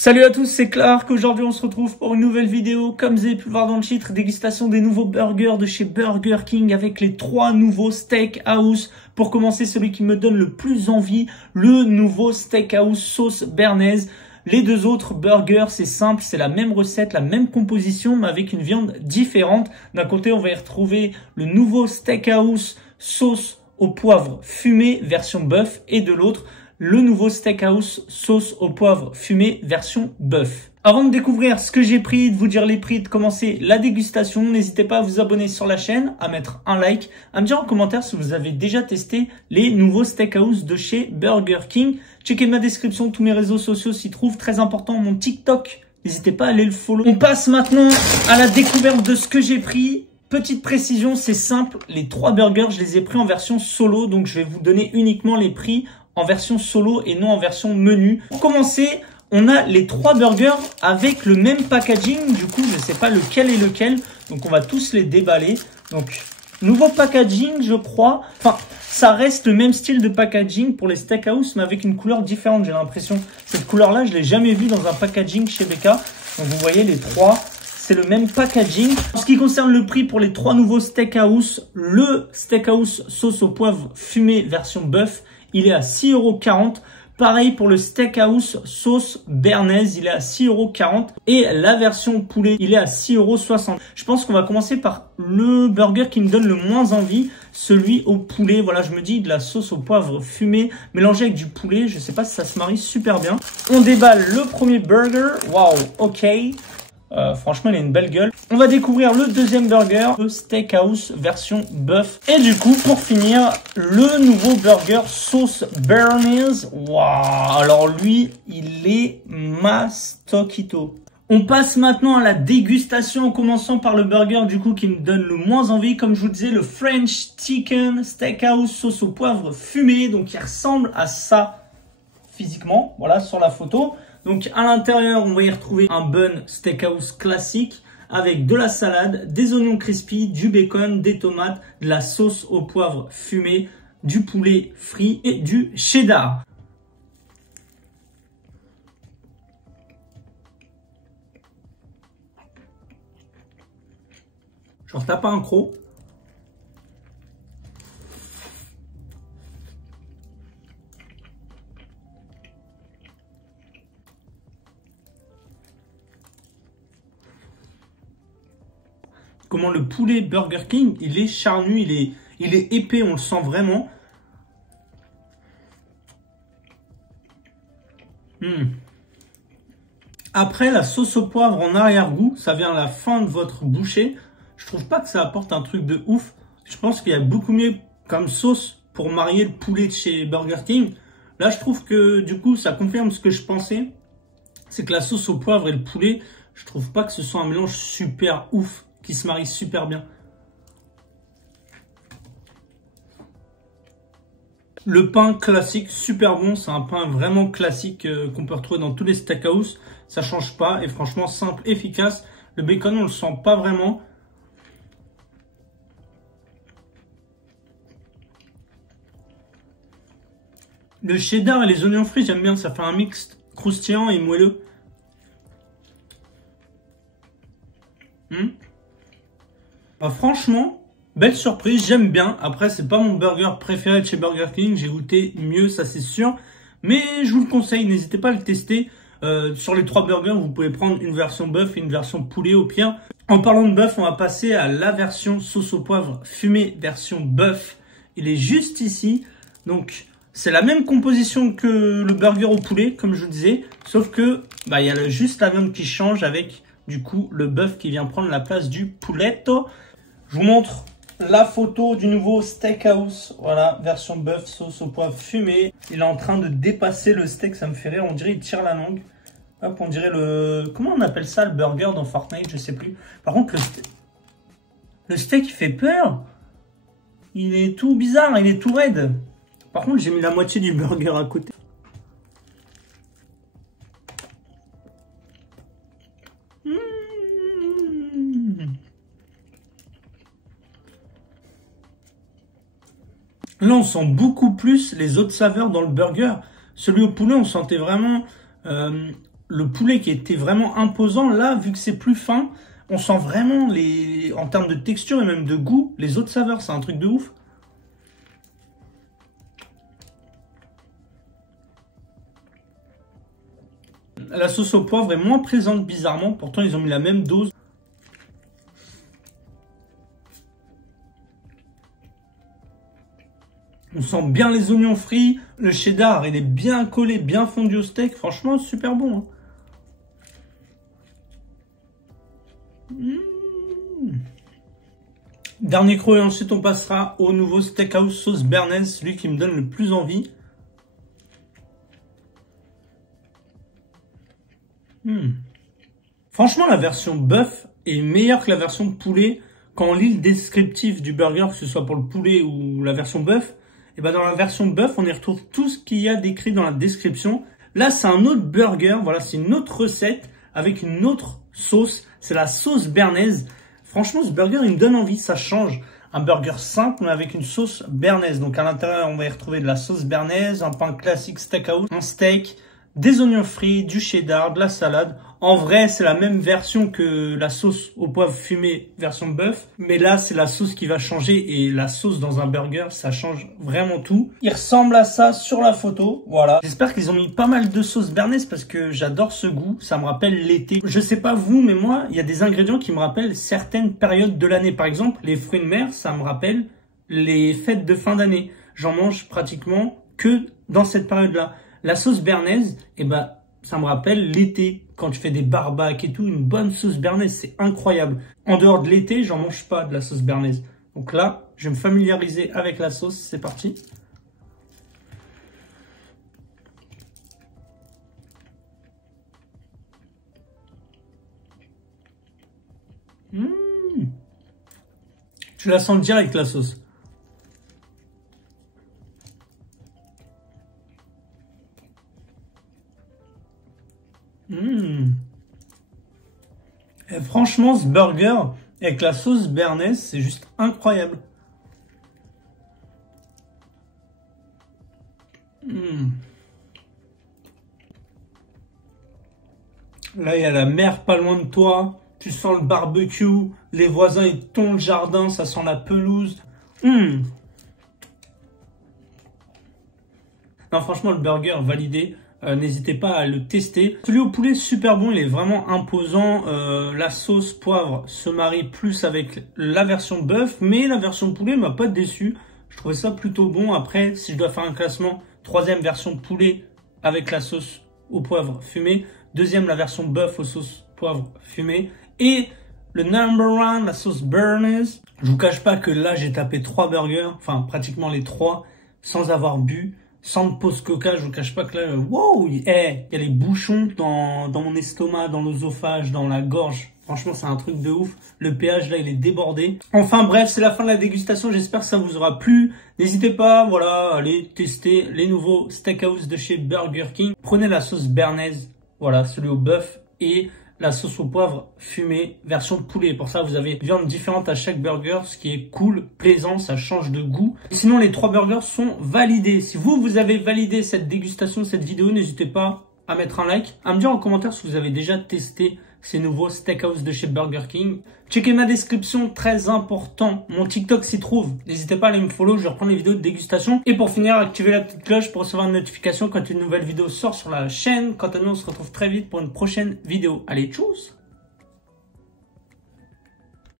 Salut à tous, c'est Clark. Aujourd'hui, on se retrouve pour une nouvelle vidéo. Comme vous avez pu le voir dans le titre, dégustation des nouveaux burgers de chez Burger King avec les 3 nouveaux Steakhouse. Pour commencer, celui qui me donne le plus envie, le nouveau Steakhouse sauce béarnaise. Les deux autres burgers, c'est simple, c'est la même recette, la même composition, mais avec une viande différente. D'un côté, on va y retrouver le nouveau Steakhouse sauce au poivre fumé version bœuf, et de l'autre, le nouveau Steakhouse sauce au poivre fumé version bœuf. Avant de découvrir ce que j'ai pris, de vous dire les prix, de commencer la dégustation, n'hésitez pas à vous abonner sur la chaîne, à mettre un like, à me dire en commentaire si vous avez déjà testé les nouveaux Steakhouse de chez Burger King. Checkez ma description, tous mes réseaux sociaux s'y trouvent, très important, mon TikTok, n'hésitez pas à aller le follow. On passe maintenant à la découverte de ce que j'ai pris. Petite précision, c'est simple, les 3 burgers, je les ai pris en version solo, donc je vais vous donner uniquement les prix en version solo et non en version menu. Pour commencer, on a les 3 burgers avec le même packaging. Du coup, je ne sais pas lequel est lequel. Donc, on va tous les déballer. Donc, nouveau packaging, je crois. Enfin, ça reste le même style de packaging pour les Steakhouse, mais avec une couleur différente, j'ai l'impression. Cette couleur-là, je l'ai jamais vue dans un packaging chez BK. Donc, vous voyez, les 3, c'est le même packaging. En ce qui concerne le prix pour les 3 nouveaux Steakhouse, le Steakhouse sauce au poivre fumé version bœuf, il est à 6,40 €. Pareil pour le Steakhouse sauce béarnaise, il est à 6,40 €. Et la version poulet, il est à 6,60 €. Je pense qu'on va commencer par le burger qui me donne le moins envie, celui au poulet. Voilà, je me dis de la sauce au poivre fumé mélangée avec du poulet. Je sais pas si ça se marie super bien. On déballe le premier burger. Waouh, ok. Franchement, il a une belle gueule. On va découvrir le deuxième burger, le Steakhouse version bœuf. Et du coup, pour finir, le nouveau burger sauce béarnaise. Waouh! Alors lui, il est mastoquito. On passe maintenant à la dégustation en commençant par le burger du coup qui me donne le moins envie. Comme je vous disais, le French Chicken Steakhouse sauce au poivre fumé. Donc il ressemble à ça physiquement, voilà, sur la photo. Donc à l'intérieur, on va y retrouver un bun Steakhouse classique avec de la salade, des oignons crispy, du bacon, des tomates, de la sauce au poivre fumé, du poulet frit et du cheddar. Je retape un croc. Comment le poulet Burger King, il est charnu, il est épais, on le sent vraiment. Après, la sauce au poivre en arrière-goût, ça vient à la fin de votre bouchée. Je trouve pas que ça apporte un truc de ouf. Je pense qu'il y a beaucoup mieux comme sauce pour marier le poulet de chez Burger King. Là, je trouve que du coup, ça confirme ce que je pensais. C'est que la sauce au poivre et le poulet, je trouve pas que ce soit un mélange super ouf, qui se marie super bien. Le pain classique, super bon. C'est un pain vraiment classique qu'on peut retrouver dans tous les steakhouse. Ça change pas et franchement simple, efficace. Le bacon, on le sent pas vraiment. Le cheddar et les oignons frits, j'aime bien. Ça fait un mix croustillant et moelleux. Bah, franchement, belle surprise, j'aime bien. Après, c'est pas mon burger préféré de chez Burger King. J'ai goûté mieux, ça c'est sûr. Mais je vous le conseille, n'hésitez pas à le tester. Sur les 3 burgers, vous pouvez prendre une version bœuf et une version poulet au pire. En parlant de bœuf, on va passer à la version sauce au poivre fumé version bœuf. Il est juste ici. Donc, c'est la même composition que le burger au poulet, comme je vous disais. Sauf que, bah, il y a juste la viande qui change avec, du coup, le bœuf qui vient prendre la place du pouletto. Je vous montre la photo du nouveau Steakhouse. Voilà, version bœuf, sauce au poivre fumé. Il est en train de dépasser le steak, ça me fait rire. On dirait qu'il tire la langue. Hop, on dirait le... Comment on appelle ça, le burger dans Fortnite? Je sais plus. Par contre, le steak, il fait peur. Il est tout bizarre, il est tout raide. Par contre, j'ai mis la moitié du burger à côté. Là, on sent beaucoup plus les autres saveurs dans le burger. Celui au poulet, on sentait vraiment le poulet qui était vraiment imposant, là, vu que c'est plus fin, on sent vraiment, en termes de texture et même de goût, les autres saveurs. C'est un truc de ouf. La sauce au poivre est moins présente bizarrement, pourtant ils ont mis la même dose. On sent bien les oignons frits, le cheddar il est bien collé, bien fondu au steak, franchement super bon. Hein. Dernier creux et ensuite on passera au nouveau steakhouse sauce béarnaise, celui qui me donne le plus envie. Franchement, la version bœuf est meilleure que la version poulet. Quand on lit le descriptif du burger, que ce soit pour le poulet ou la version bœuf, et ben dans la version bœuf, on y retrouve tout ce qu'il y a décrit dans la description. Là, c'est un autre burger. Voilà, c'est une autre recette avec une autre sauce. C'est la sauce béarnaise. Franchement, ce burger, il me donne envie. Ça change. Un burger simple, mais avec une sauce béarnaise. Donc, à l'intérieur, on va y retrouver de la sauce béarnaise, un pain classique steakhouse, un steak, des oignons frits, du cheddar, de la salade. En vrai, c'est la même version que la sauce au poivre fumé version bœuf. Mais là, c'est la sauce qui va changer. Et la sauce dans un burger, ça change vraiment tout. Il ressemble à ça sur la photo. Voilà. J'espère qu'ils ont mis pas mal de sauce béarnaise parce que j'adore ce goût. Ça me rappelle l'été. Je sais pas vous, mais moi, il y a des ingrédients qui me rappellent certaines périodes de l'année. Par exemple, les fruits de mer, ça me rappelle les fêtes de fin d'année. J'en mange pratiquement que dans cette période-là. La sauce béarnaise, eh ben, ça me rappelle l'été. Quand tu fais des barbaques et tout, une bonne sauce béarnaise, c'est incroyable. En dehors de l'été, j'en mange pas de la sauce béarnaise. Donc là, je vais me familiariser avec la sauce. C'est parti. Tu la sens direct la sauce. Et franchement, ce burger avec la sauce béarnaise, c'est juste incroyable. Là, il y a la mer pas loin de toi. Tu sens le barbecue. Les voisins, ils tondent le jardin. Ça sent la pelouse. Non, franchement, le burger validé. N'hésitez pas à le tester. Celui au poulet, super bon. Il est vraiment imposant. La sauce poivre se marie plus avec la version bœuf. Mais la version poulet m'a pas déçu. Je trouvais ça plutôt bon. Après, si je dois faire un classement, troisième version poulet avec la sauce au poivre fumé. Deuxième, la version bœuf aux sauces poivre fumé. Et le number one, la sauce béarnaise. Je vous cache pas que là, j'ai tapé 3 burgers. Enfin, pratiquement les 3 sans avoir bu. Sans pause coca, je vous cache pas que là, wow, il y a les bouchons dans mon estomac, dans l'œsophage, dans la gorge. Franchement, c'est un truc de ouf. Le pH, là, il est débordé. Enfin, bref, c'est la fin de la dégustation. J'espère que ça vous aura plu. N'hésitez pas, voilà, à aller tester les nouveaux steakhouse de chez Burger King. Prenez la sauce béarnaise, voilà, celui au bœuf et la sauce au poivre fumé, version poulet. Pour ça, vous avez une viande différente à chaque burger, ce qui est cool, plaisant, ça change de goût. Sinon, les 3 burgers sont validés. Si vous avez validé cette dégustation, cette vidéo, n'hésitez pas à mettre un like, à me dire en commentaire si vous avez déjà testé ces nouveaux steakhouse de chez Burger King. Checkez ma description, très important. Mon TikTok s'y trouve. N'hésitez pas à aller me follow, je reprends les vidéos de dégustation. Et pour finir, activez la petite cloche pour recevoir une notification quand une nouvelle vidéo sort sur la chaîne. Quant à nous, on se retrouve très vite pour une prochaine vidéo. Allez, tchuss!